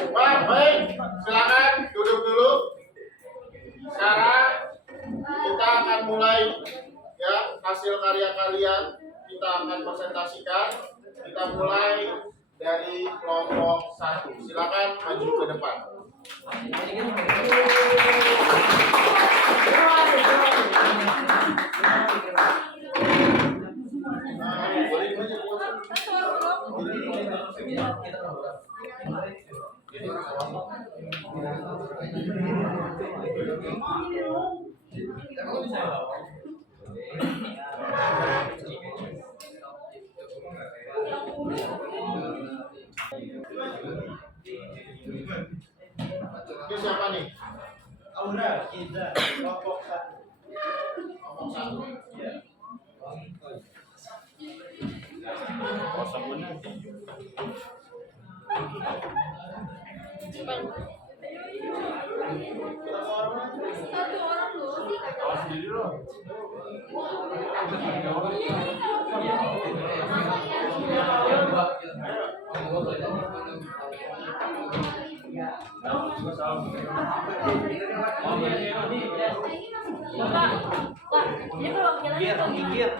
Baik, silakan duduk dulu. Sekarang kita akan mulai ya hasil karya kalian kita akan presentasikan. Kita mulai dari kelompok 1. Silakan maju ke depan. Ini siapa nih? Aura, kita kelompok 1. Kelompok 1. Ya. Kosong benar. Satu orang loh. Awas diri lo. Ini perwakilan Minggir.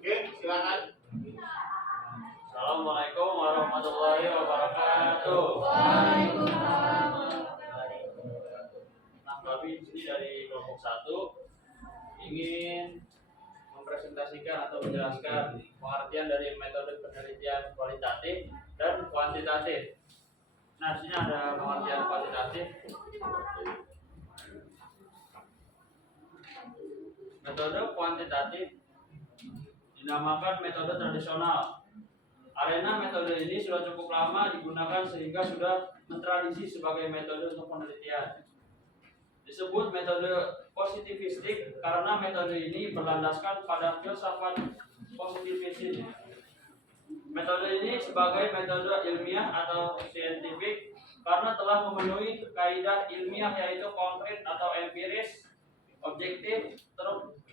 Oke, silakan. Assalamualaikum warahmatullahi wabarakatuh. Nah, kami di sini dari kelompok 1 ingin mempresentasikan atau menjelaskan pengertian dari metode penelitian kualitatif dan kuantitatif. Nah, di sini ada pengertian kuantitatif. Metode kuantitatif dinamakan metode tradisional. Arena metode ini sudah cukup lama digunakan sehingga sudah mentradisi sebagai metode untuk penelitian. Disebut metode positivistik karena metode ini berlandaskan pada filsafat positivisme. Metode ini sebagai metode ilmiah atau saintifik karena telah memenuhi kaidah ilmiah yaitu konkret atau empiris, objektif,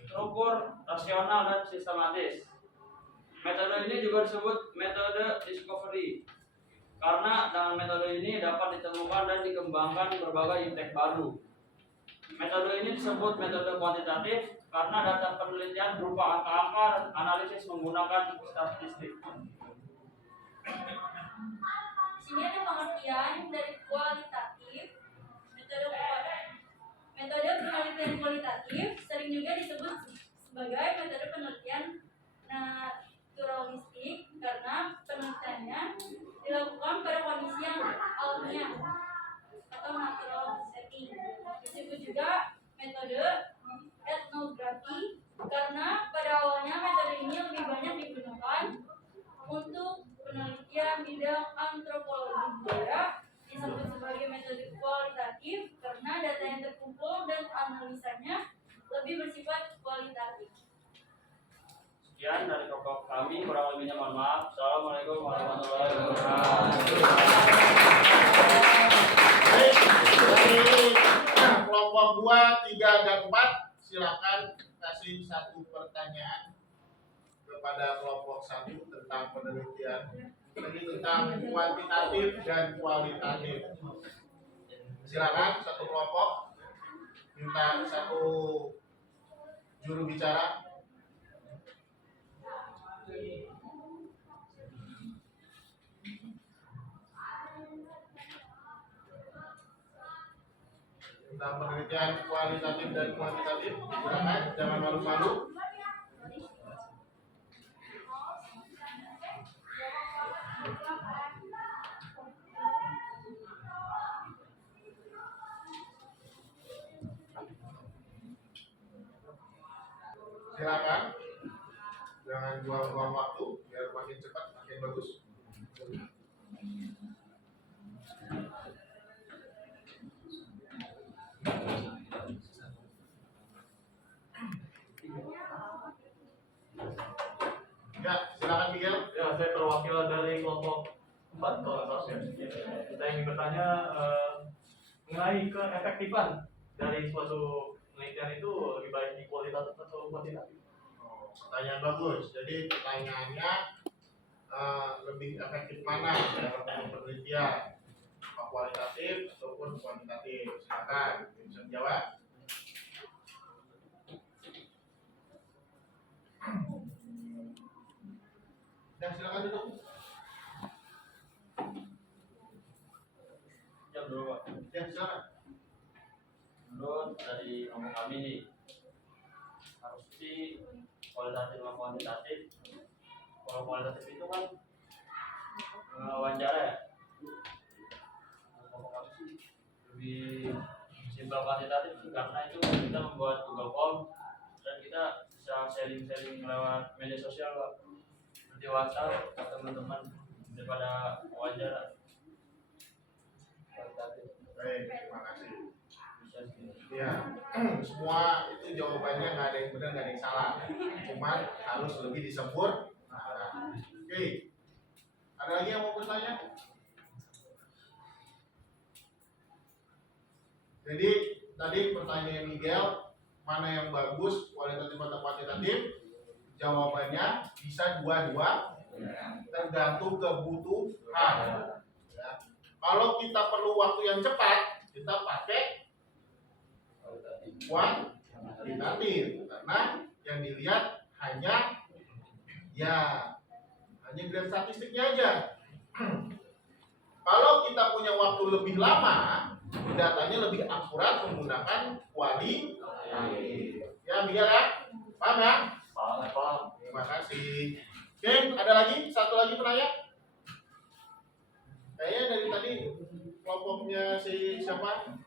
terukur, rasional, dan sistematis. Metode ini juga disebut metode discovery karena dengan metode ini dapat ditemukan dan dikembangkan berbagai insight baru. Metode ini disebut metode kuantitatif karena data penelitian berupa angka-angka dan analisis menggunakan statistik. Di sini ada pengertian dari kualitatif. Metode penelitian kualitatif sering juga disebut sebagai metode penelitian naturalistik karena penelitiannya dilakukan pada kondisi yang alamiah atau natural setting. Disebut juga metode etnografi karena pada awalnya metode ini lebih banyak digunakan untuk penelitian bidang antropologi budaya. Disebut sebagai metode kualitatif karena data yang terkumpul dan analisanya lebih bersifat kualitatif. Sekian dari kelompok kami, kurang lebihnya mohon maaf. Assalamualaikum warahmatullahi wabarakatuh. Baik, dari kelompok 2, 3, dan 4 silakan kasih satu pertanyaan kepada kelompok 1 tentang penelitian. Ini tentang kuantitatif dan kualitatif. Silakan satu kelompok minta satu juru bicara. Tentang penelitian kualitatif dan kuantitatif, silakan, jangan malu-malu. Silakan. Jangan buang-buang waktu, biar makin cepat makin bagus. Ya, silakan Miguel. Ya, saya perwakilan dari kelompok 4 kalau nggak salah ya. Kita ingin bertanya mengenai keefektifan dari suatu penelitian itu lebih baik di kualitatif atau kuantitatif. Oh, pertanyaan bagus. Jadi pertanyaannya lebih efektif mana dalam penelitian, apa kualitatif ataupun kuantitatif? Silakan, bisa menjawab. Ya, silakan duduk. Jam dulu Pak. Ya, silakan. Menurut dari ngomong kami nih, harus sih kualitatif sama kuantitatif. Kalau kualitatif itu kan wawancara ya. Ngomong kami sih lebih simpel kuantitatif sih, karena itu kita membuat Google Form dan kita bisa sharing-sharing lewat media sosial Pak, seperti WhatsApp ke teman-teman daripada wawancara. Kualitatif Baik, terima kasih. bisa sih. Ya, semua itu jawabannya nggak ada yang benar, nggak ada yang salah. Cuman harus lebih disebut. Nah, oke. Ada lagi yang mau bertanya? Jadi tadi pertanyaan Miguel, mana yang bagus, kualitatif atau kuantitatif? Jawabannya bisa dua-dua, tergantung kebutuhan. Ya. Kalau kita perlu waktu yang cepat, kita pakai kuantitatif, karena yang dilihat hanya grade statistiknya aja. Kalau kita punya waktu lebih lama, datanya lebih akurat menggunakan kualitatif. Ya, Miguel ya? Paham ya? Paham. Terima kasih. Oke, ada lagi? Satu lagi penanya? Kayaknya dari tadi kelompoknya si siapa?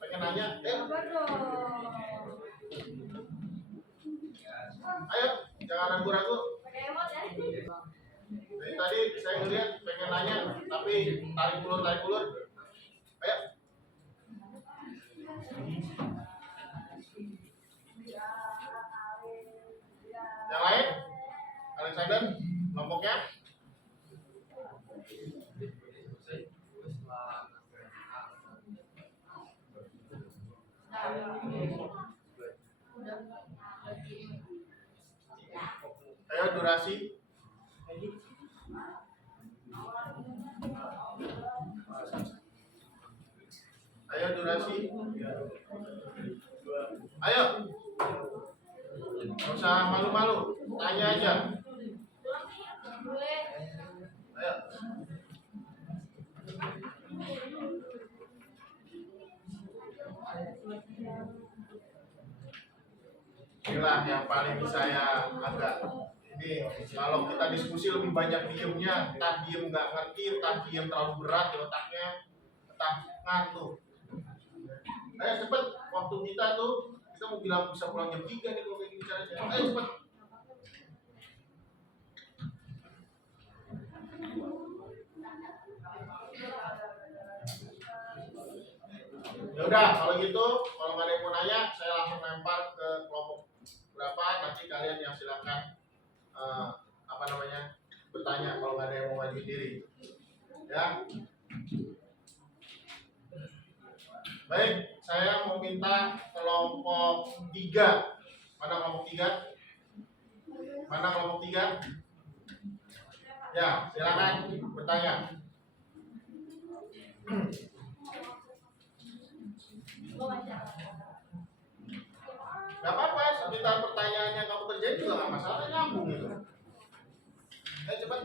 Pengen nanya? Apa dong? Ayo, jangan ragu-ragu. Pakai emot ya? Dari tadi saya ngeliat pengen nanya, tapi tarik ulur. Ayo. Yang lain? Alexander, kelompoknya? Ayo durasi. Ayo durasi. Ayo. Nggak usah malu-malu, tanya aja. Ayo. Inilah yang paling saya agak ini, kalau kita diskusi lebih banyak diemnya, entah diem nggak ngerti, entah diem terlalu berat di otaknya, entah ngantuk. Ayo cepet, waktu kita tuh kita mau bilang bisa pulang jam 3 nih kalau kayak gini caranya. Ayo cepet. Ya udah, kalau gitu, kalau nggak ada yang mau nanya, saya langsung lempar ke kelompok berapa. Nanti kalian yang silakan bertanya kalau nggak ada yang mau maju diri. Ya. Baik, saya mau minta kelompok 3. Mana kelompok 3? Mana kelompok 3? Ya, silakan bertanya. Gak apa-apa, sekitar pertanyaannya kamu kerjain juga gak masalah, nyambung gitu. Ayo cepat.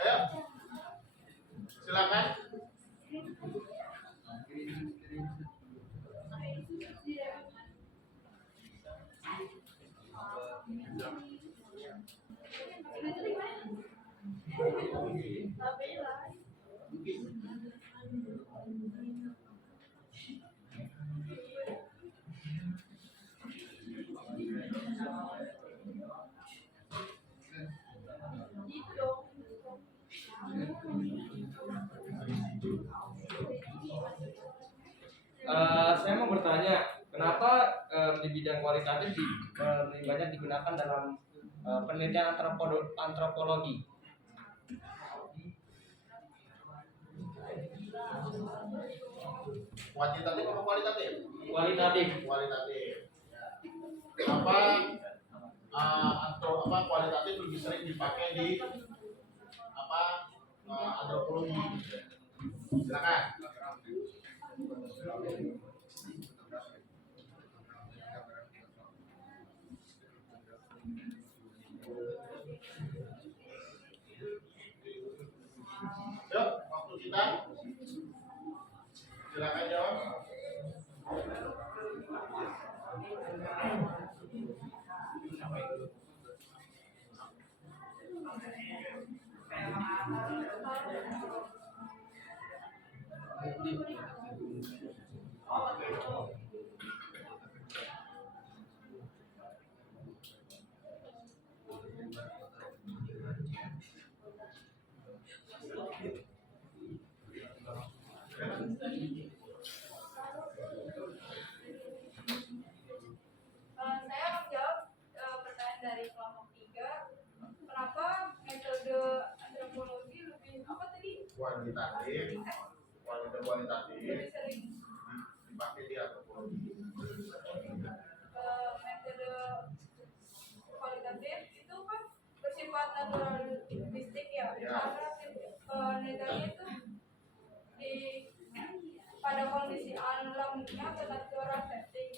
Ayo, silakan. kenapa di bidang kualitatif lebih banyak digunakan dalam penelitian antropologi? Kuantitatif atau kualitatif? Kualitatif. Kualitatif. Ya. Kenapa kualitatif lebih sering dipakai di antropologi? Silakan. Yuk, waktu kita. Silakan jawab. Saya menjawab pertanyaan dari kelompok 3. Kenapa metode antropologi lebih apa tadi? Kuantitatif, kualitatif Lebih sering dipakai di antropologi. metode kualitatif itu kan bersifat naturalistik ya. Ya. Karena penelitiannya itu di pada kondisi alamnya atau natural setting.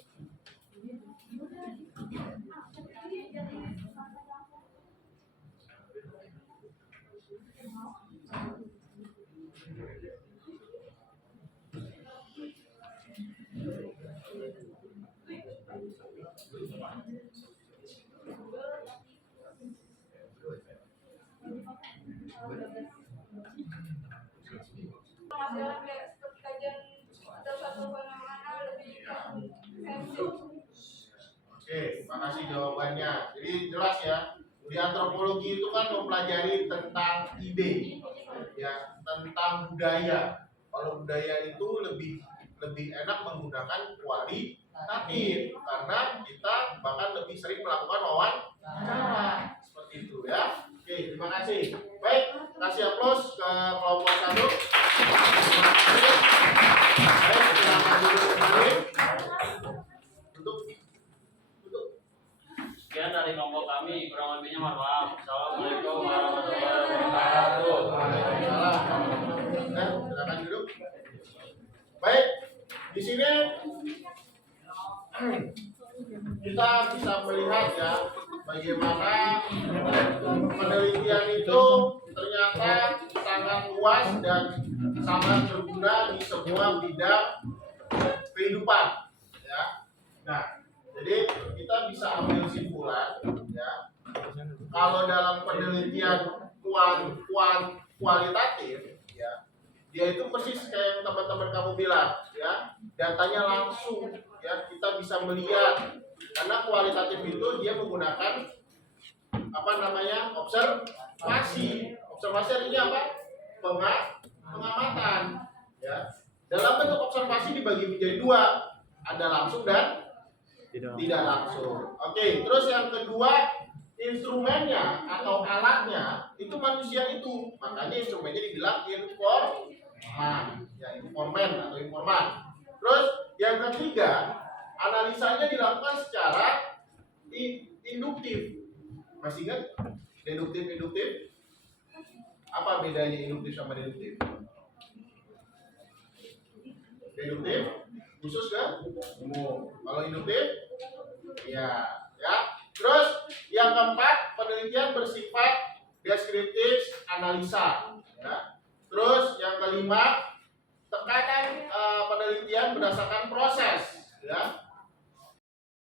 Penghasilan kayak seperti kajian atau suatu fenomena lebih sensitif. Oke, makasih jawabannya. Jadi jelas ya, di antropologi itu kan mempelajari tentang ide, ya, tentang budaya. Kalau budaya itu lebih enak menggunakan kualitatif karena kita bahkan lebih sering melakukan wawancara seperti itu ya. Oke, terima kasih. Baik, kasih aplaus ke kelompok 1. Baik, silakan duduk kembali. Duduk. Sekian dari kelompok kami, kurang lebihnya mohon maaf. Assalamualaikum warahmatullahi wabarakatuh. Waalaikumsalam. Silakan duduk. Baik, di sini kita bisa melihat ya bagaimana penelitian itu ternyata sangat luas dan sangat berguna di semua bidang kehidupan ya. Nah, jadi kita bisa ambil kesimpulan ya, kalau dalam penelitian kualitatif ya, dia itu persis kayak yang teman-teman kamu bilang ya, datanya langsung ya, kita bisa melihat. Karena kualitatif itu dia menggunakan observasi. Observasi artinya apa? Pengamatan ya. Dalam bentuk observasi dibagi menjadi 2, ada langsung dan tidak langsung. Oke, terus yang kedua, instrumennya atau alatnya itu manusia itu, makanya instrumennya dibilang informan atau informan. Terus yang ketiga, analisanya dilakukan secara induktif. Masih ingat deduktif? Apa bedanya induktif sama deduktif? Deduktif khusus ke umum. Kalau induktif ya. Terus yang keempat, penelitian bersifat deskriptif analisa ya. Terus yang kelima, tekanan penelitian berdasarkan proses ya.